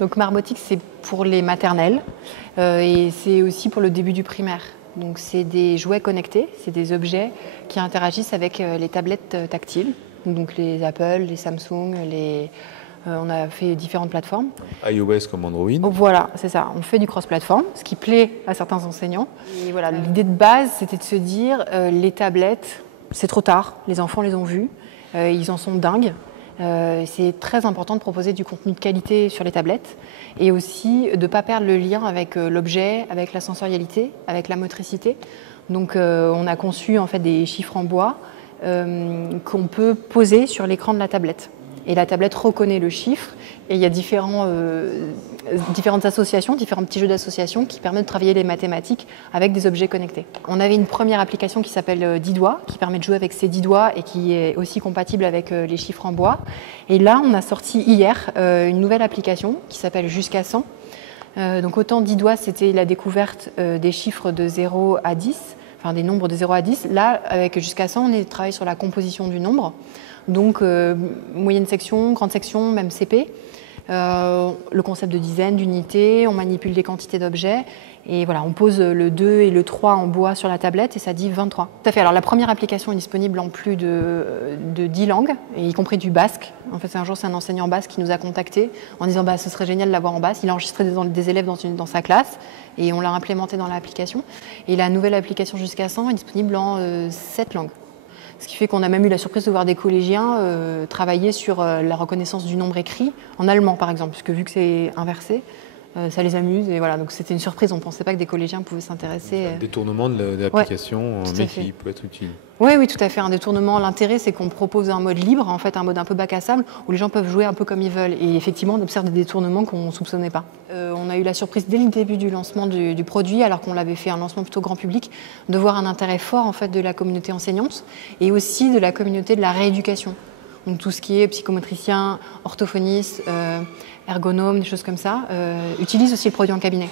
Donc Marmotique, c'est pour les maternelles et c'est aussi pour le début du primaire. Donc c'est des jouets connectés, c'est des objets qui interagissent avec les tablettes tactiles, donc les Apple, les Samsung, on a fait différentes plateformes. iOS comme Android. Voilà, c'est ça. On fait du cross-platform, ce qui plaît à certains enseignants. Et voilà, l'idée de base, c'était de se dire, les tablettes, c'est trop tard, les enfants les ont vues, ils en sont dingues. C'est très important de proposer du contenu de qualité sur les tablettes et aussi de ne pas perdre le lien avec l'objet, avec la sensorialité, avec la motricité. Donc on a conçu en fait des chiffres en bois qu'on peut poser sur l'écran de la tablette. Et la tablette reconnaît le chiffre et il y a différentes associations, différents petits jeux d'association qui permettent de travailler les mathématiques avec des objets connectés. On avait une première application qui s'appelle 10 doigts, qui permet de jouer avec ses 10 doigts et qui est aussi compatible avec les chiffres en bois. Et là, on a sorti hier une nouvelle application qui s'appelle Jusqu'à 100. Donc autant 10 doigts, c'était la découverte des chiffres de 0 à 10, enfin des nombres de 0 à 10. Là, avec Jusqu'à 100, on travaille sur la composition du nombre. Donc moyenne section, grande section, même CP. Le concept de dizaine, d'unité, on manipule des quantités d'objets et voilà, on pose le 2 et le 3 en bois sur la tablette et ça dit 23. Tout à fait. Alors la première application est disponible en plus de 10 langues, y compris du basque. En fait, un jour, c'est un enseignant basque qui nous a contactés en disant ce serait génial de l'avoir en basque. Il a enregistré des élèves dans sa classe et on l'a implémenté dans l'application. Et la nouvelle application Jusqu'à 100 est disponible en 7 langues. Ce qui fait qu'on a même eu la surprise de voir des collégiens travailler sur la reconnaissance du nombre écrit en allemand, par exemple, puisque vu que c'est inversé, ça les amuse. Et voilà, donc c'était une surprise. On ne pensait pas que des collégiens pouvaient s'intéresser. Un détournement de l'application, mais qui peut être utile. Oui, tout à fait. Un détournement. L'intérêt, c'est qu'on propose un mode libre, en fait, un mode un peu bac à sable, où les gens peuvent jouer un peu comme ils veulent. Et effectivement, on observe des détournements qu'on ne soupçonnait pas. On a eu la surprise dès le début du lancement du produit, alors qu'on l'avait fait un lancement plutôt grand public, de voir un intérêt fort en fait de la communauté enseignante et aussi de la communauté de la rééducation. Donc tout ce qui est psychomotricien, orthophoniste, ergonome, des choses comme ça, utilisent aussi le produit en cabinet.